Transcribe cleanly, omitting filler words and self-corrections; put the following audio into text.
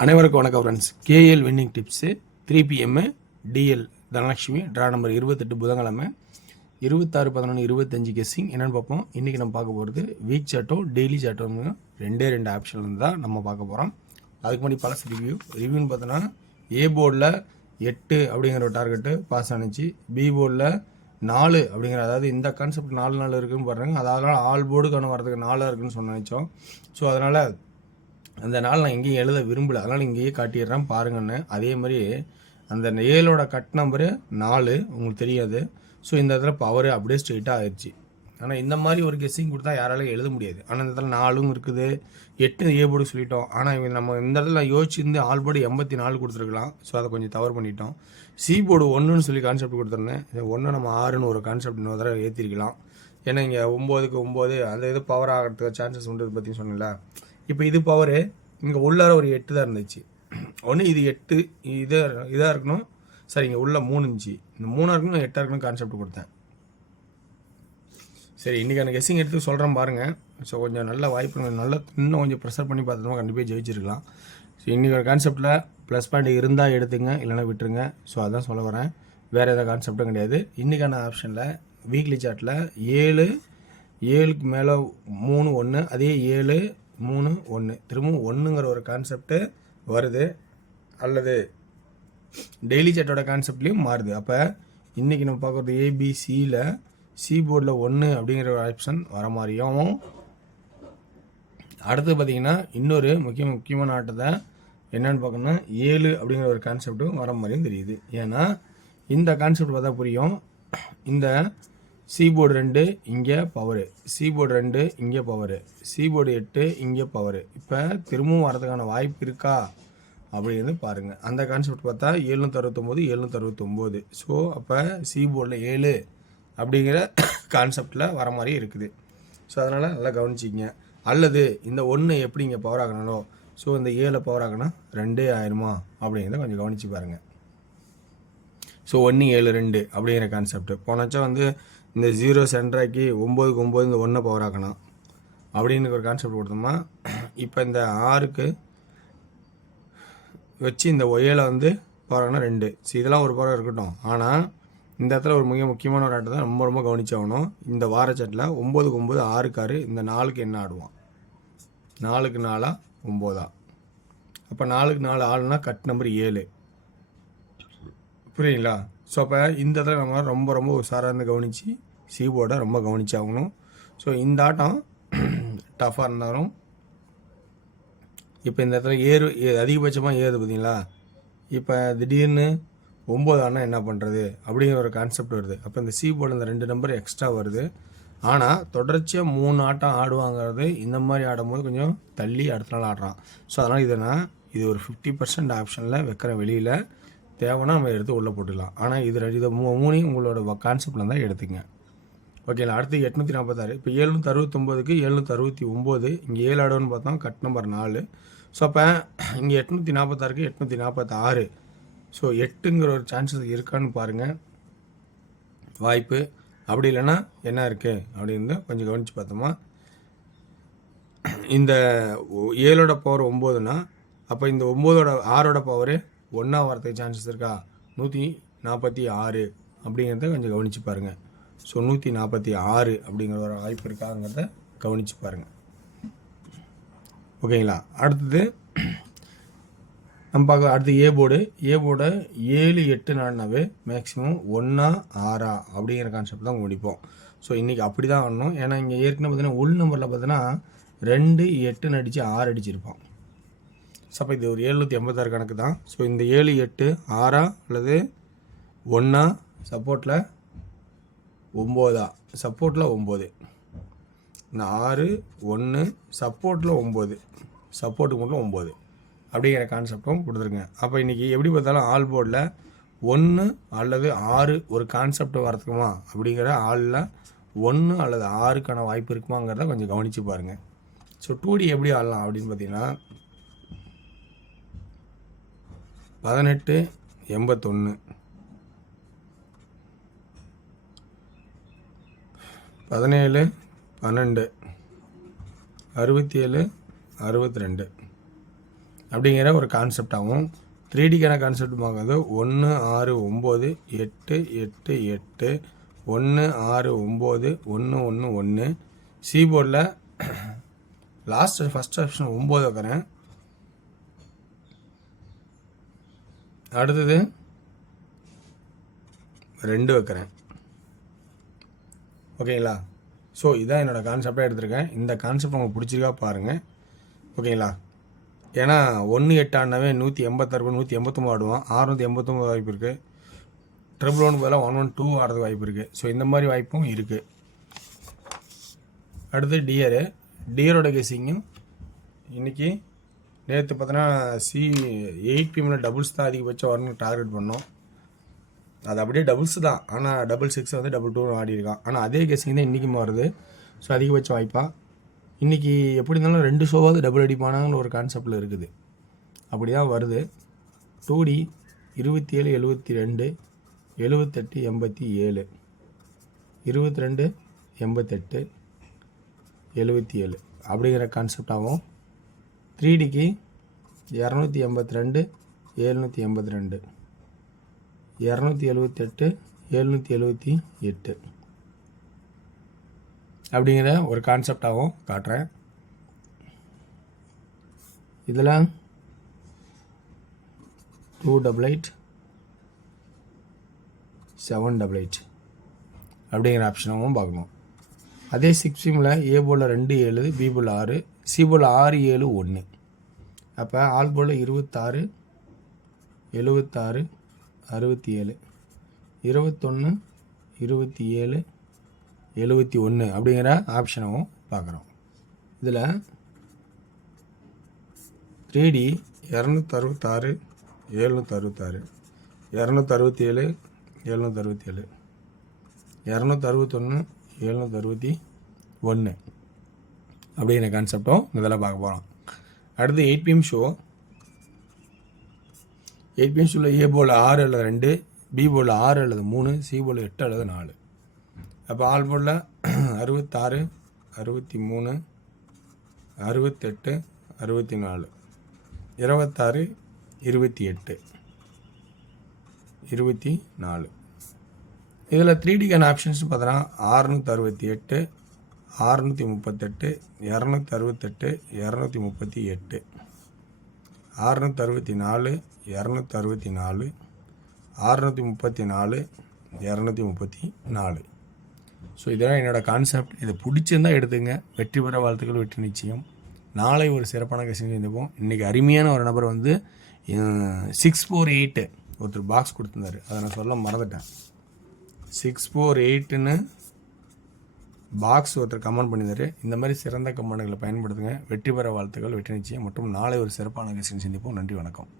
அனைவருக்கும் வணக்கம் friends. KL winning tips 3 PM DL Dhanalakshmi draw number 28 புதன்கிழமை 26/11/25 கெஸ்ஸிங் என்னென்னு பார்ப்போம். இன்றைக்கி நம்ம பார்க்க போகிறது வீக் சார்ட்டும் டெய்லி சார்ட்டும் ரெண்டு ஆப்ஷன் தான் நம்ம பார்க்க போகிறோம். அதுக்கு முன்னாடி பழசு ரிவ்யூன்னு பார்த்தோன்னா ஏ போர்டில் 8 அப்படிங்கிற ஒரு டார்கெட்டு பாஸ் ஆனிச்சு. பி போர்டில் 4 அப்படிங்கிற, அதாவது இந்த கான்செப்ட் 4 இருக்குதுன்னு பாருங்க. அதனால் ஆல் போர்டுக்கான வரதுக்கு 4 இருக்குதுன்னு சொன்ன நினச்சோம். ஸோ அதனால் அந்த நாள் நான் எங்கேயும் எழுத விரும்பலை, அதனால் இங்கேயே காட்டிடுறேன் பாருங்கன்னு. அதே மாதிரி அந்த ஏழோட கட் நம்பரு 4 உங்களுக்கு தெரியாது. ஸோ இந்த இடத்துல பவர் அப்படியே ஸ்ட்ரெயிட்டாக ஆயிடுச்சு. ஆனால் இந்த மாதிரி ஒரு கெஸ்ஸிங் கொடுத்தா யாராலையும் எழுத முடியாது. ஆனால் இந்த இடத்துல 4 இருக்குது, 8 ஏ போர்டு சொல்லிட்டோம். ஆனால் இவங்க நம்ம இந்த இடத்துல யோசிச்சிருந்து ஆல் போர்டு 84 கொடுத்துருக்கலாம். ஸோ அதை கொஞ்சம் தவறு பண்ணிட்டோம். சி போர்டு 1ன்னு சொல்லி கான்செப்ட் கொடுத்துருந்தேன். இந்த 1 நம்ம 6ன்னு ஒரு கான்செப்ட் இன்னொரு தடவை ஏற்றிருக்கலாம். ஏன்னா இங்கே 9க்கு 9 அந்த இது பவர் ஆகிறதுக்கு சான்சஸ் உண்டு பற்றி சொன்னல. இப்போ இது பவரு இங்கே உள்ளார ஒரு 8 தான் இருந்துச்சு. ஒன்று இது 8 இதாக இருக்கணும். சரி, இங்கே உள்ள 3 இருந்துச்சு. இந்த 3 இருக்கணும் 8 இருக்கணும் கான்செப்ட் கொடுத்தேன். சரி, இன்றைக்கான கெஸ்ஸிங் எடுத்து சொல்கிறேன் பாருங்கள். ஸோ கொஞ்சம் நல்ல வாய்ப்பு, நல்லா இன்னும் கொஞ்சம் ப்ரெஷர் பண்ணி பார்த்தோம்னா கண்டிப்பாக ஜெயிச்சிருக்கலாம். ஸோ இன்றைக்கி ஒரு கான்செப்டில் ப்ளஸ் பாயிண்ட் இருந்தால் எடுத்துங்க, இல்லைனா விட்டுருங்க. ஸோ அதான் சொல்ல வரேன், வேறு எதாவது கான்செப்டும் கிடையாது. இன்றைக்கான ஆப்ஷனில் வீக்லி சார்ட்டில் 7க்கு மேலே 3 1, அதே 7 3 1 திரும்பவும் 1ங்கிற ஒரு கான்செப்டு வருது, அல்லது டெய்லி சார்ட்டோட கான்செப்ட்லேயும் மாறுது. அப்போ இன்றைக்கி நம்ம பார்க்குறது ஏபிசியில் சி போர்டில் 1 அப்படிங்கிற ஒரு ஆப்ஷன் வர மாதிரியும், அடுத்து பார்த்திங்கன்னா இன்னொரு முக்கியமான ஆட்டத்தை என்னென்னு பார்க்கணுன்னா 7 அப்படிங்கிற ஒரு கான்செப்டும் வர மாதிரியும் தெரியுது. ஏன்னா இந்த கான்செப்ட் பார்த்தா புரியும். இந்த சி போர்டு 2 இங்கே பவரு, சி போர்டு 2 இங்கே பவரு, சி போர்டு 8 இங்கே பவரு. இப்போ திரும்பவும் வரதுக்கான வாய்ப்பு இருக்கா அப்படின்னு பாருங்கள். அந்த கான்செப்ட் பார்த்தா 769 769. ஸோ அப்போ சி போர்டில் 7 அப்படிங்கிற கான்செப்டில் வர மாதிரி இருக்குது. ஸோ அதனால் நல்லா கவனிச்சிங்க. அல்லது இந்த 1 எப்படி இங்கே பவர் ஆகணும், ஸோ இந்த 7 பவர் ஆகணும் 2 ஆயிருமா அப்படிங்கிறத கொஞ்சம் கவனித்து பாருங்கள். ஸோ 1 7 2 அப்படிங்கிற கான்செப்ட் போனாச்சா இந்த 0 சென்ட்ராக்கி 9க்கு 9 இந்த 1 பவர் ஆக்கணும் அப்படின்னு ஒரு கான்செப்ட் கொடுத்தோமா. இப்போ இந்த 6க்கு வச்சு இந்த ஒயலை பவர் ஆகணும் 2. ஸோ இதெல்லாம் ஒரு பவர் இருக்கட்டும். ஆனால் இந்த இடத்துல ஒரு முக்கியமான ஒரு ஆட்டை தான் ரொம்ப கவனிச்சாகணும். இந்த வாரச்சட்டில் 9க்கு 9 6க்கு 6, இந்த 4க்கு என்ன ஆடுவான், 4க்கு 4 9. அப்போ 4க்கு 4 ஆளுனா கட் நம்பர் 7, புரியுங்களா? ஸோ அப்போ இந்த இடத்துல நம்ம ரொம்ப உஷாராக கவனித்து சி போர்டை ரொம்ப கவனிச்சாகணும். ஸோ இந்த ஆட்டம் டஃப்பாக இருந்தாலும் இப்போ இந்த இடத்துல அதிகபட்சமாக ஏறுது பார்த்தீங்களா. இப்போ திடீர்னு 9 ஆனால் என்ன பண்ணுறது அப்படிங்கிற ஒரு கான்செப்ட் வருது. அப்போ இந்த சி போர்டு இந்த 2 நம்பர் எக்ஸ்ட்ரா வருது. ஆனால் தொடர்ச்சியாக 3 ஆட்டம் ஆடுவாங்கிறது இந்த மாதிரி ஆடும்போது கொஞ்சம் தள்ளி அடுத்த நாள் ஆடுறான். ஸோ அதனால் இது ஒரு 50% ஆப்ஷனில் வைக்கிற வெளியில் தேவைன்னா நம்ம எடுத்து உள்ளே போட்டுக்கலாம். ஆனால் இதை 3 உங்களோட கான்செப்டில் தான் எடுத்துங்க, ஓகேங்களா? அடுத்து 846. இப்போ 769க்கு 769 இங்கே 7 ஆடுன்னு பார்த்தோம், கட் நம்பர் 4. ஸோ அப்போ இங்கே 846க்கு 846. ஸோ 8ங்கிற ஒரு சான்சஸ் இருக்கான்னு பாருங்கள், வாய்ப்பு. அப்படி இல்லைன்னா என்ன இருக்குது அப்படின்னு கொஞ்சம் கவனித்து பார்த்தோமா. இந்த 7ஓட பவர் 9னா அப்போ இந்த 9ஓட 6ஓட பவர் 1 வரதுக்கு சான்சஸ் இருக்கா, 146 அப்படிங்கிறத கொஞ்சம் கவனித்து பாருங்கள். ஸோ 146 அப்படிங்கிற ஒரு வாய்ப்பு இருக்காங்கிறத கவனித்து பாருங்கள், ஓகேங்களா? அடுத்தது நம்ம பார்க்க அடுத்து ஏ போர்டு 7 8 4 மேக்ஸிமம் 1 6 அப்படிங்கிற கான்செப்ட் தான் முடிப்போம். ஸோ இன்றைக்கி அப்படி தான் வரணும். ஏன்னா இங்கே ஏற்கனவே பார்த்தீங்கன்னா உள் நம்பரில் பார்த்தீங்கன்னா 2 8 அடித்து 6 அடிச்சிருப்போம். ஸோ அப்போ இது ஒரு 786 கணக்கு தான். ஸோ இந்த 7 8 6 அல்லது 1 சப்போர்ட்டில் 9, சப்போர்ட்டில் 9, இந்த 6 1 சப்போர்ட்டில் 9, சப்போர்ட்டுக்கு மட்டும் 9 அப்படிங்கிற கான்செப்டும் கொடுத்துருங்க. அப்போ இன்றைக்கி எப்படி பார்த்தாலும் ஆல் போர்டில் 1 அல்லது 6 ஒரு கான்செப்ட் வரத்துக்குமா அப்படிங்கிற ஆளில் 1 அல்லது 6க்கான வாய்ப்பு இருக்குமாங்கிறத கொஞ்சம் கவனித்து பாருங்கள். ஸோ 2D எப்படி ஆடலாம் அப்படின்னு பார்த்தீங்கன்னா 18 81, 17 12, 67 62, அப்படிங்கிற ஒரு கான்செப்டாகவும் 3Dக்கான கான்செப்ட் பார்க்குறது 1 6 9 8 8 8 1 6 9 1 1 1. சி போர்டில் ஃபஸ்ட் ஆப்ஷன் 9 வைக்கிறேன். அடுத்தது 2 வைக்கிறேன். ஓகேங்களா? ஸோ இதான் என்னோடய கான்செப்டாக எடுத்திருக்கேன். இந்த கான்செப்ட் உங்களுக்கு பிடிச்சிருக்கா பாருங்கள். ஓகேங்களா? ஏன்னா 1 8 ஆடினாவே 186 189 ஆடுவான். 689 வாய்ப்பு இருக்குது. ட்ரிபிள் 1 பதிலாக 112 ஆடுறது வாய்ப்பு இருக்குது. ஸோ இந்த மாதிரி வாய்ப்பும் இருக்குது. அடுத்து டியரோட கெஸிங்கும் இன்றைக்கி நேற்று பார்த்தோன்னா 8 PM டபுள்ஸ் தான் அதிகபட்சம் வரணும்னு டார்கெட் பண்ணோம். அது அப்படியே டபுள்ஸ் தான். ஆனால் 6 வந்து 2 ஆடி இருக்கான். ஆனால் அதே கெஸிங் தான் இன்றைக்கும் வருது. ஸோ அதிகபட்ச வாய்ப்பாக இன்றைக்கி எப்படி இருந்தாலும் 2 ஷோவாவது டபுள் அடிப்பானாங்கன்னு ஒரு கான்செப்டில் இருக்குது. அப்படி தான் வருது. 2D 27 72 78 87 22 88 77 அப்படிங்கிற கான்செப்டாகவும் 3Dக்கு 282 782 278 778 அப்படிங்கிற ஒரு கான்செப்டாகவும் காட்டுறேன். இதில் 288 788 அப்படிங்கிற ஆப்ஷனாகவும் பார்க்கணும். அதே 6 PMல ஏ போல் 2 7 பி போல் 6 சி போல் 6 7 1. அப்போ ஆல் போல் 26 76 67 21 27 71 அப்படிங்கிற ஆப்ஷனாகவும் பார்க்குறோம். இதில் 3D 266 766 267 767 261 761 அப்படிங்கிற கான்செப்டும் இதெல்லாம் பார்க்க போகிறோம். அடுத்து 8 PM ஷோ. 8 PM ஷோவில் ஏ போல் 6 அல்லது 2 பி போல் 6 அல்லது 3 சி போல் 8 அல்லது 4. அப்போ ஆல் போல் 66 63 68 64 26 28 24. இதில் 3Dக்கான ஆப்ஷன்ஸ் பார்த்தோன்னா 668 638 268 238 664 264 634 234. ஸோ இதெல்லாம் என்னோடய கான்செப்ட். இதை பிடிச்சிருந்தால் எடுத்துங்க. வெற்றி பெற வாழ்த்துக்கள். வெற்றி நிச்சயம். நாளை ஒரு சிறப்பான கெஸிங் செஞ்சுப்போம். இன்றைக்கி அருமையான ஒரு நபர் வந்து 648 ஒருத்தர் பாக்ஸ் கொடுத்துருந்தாரு. அதை நான் சொல்ல மறந்துட்டேன். 648ன்னு பாக்ஸ் ஒருத்தர் கமெண்ட் பண்ணியிருந்தாரு. இந்த மாதிரி சிறந்த கமெண்ட்களை பயன்படுத்துங்க. வெற்றி பெற வாழ்த்துக்கள். வெற்றி நிச்சயம். மற்றும் நாளை ஒரு சிறப்பான கெஸிங் செஞ்சுப்போம். நன்றி, வணக்கம்.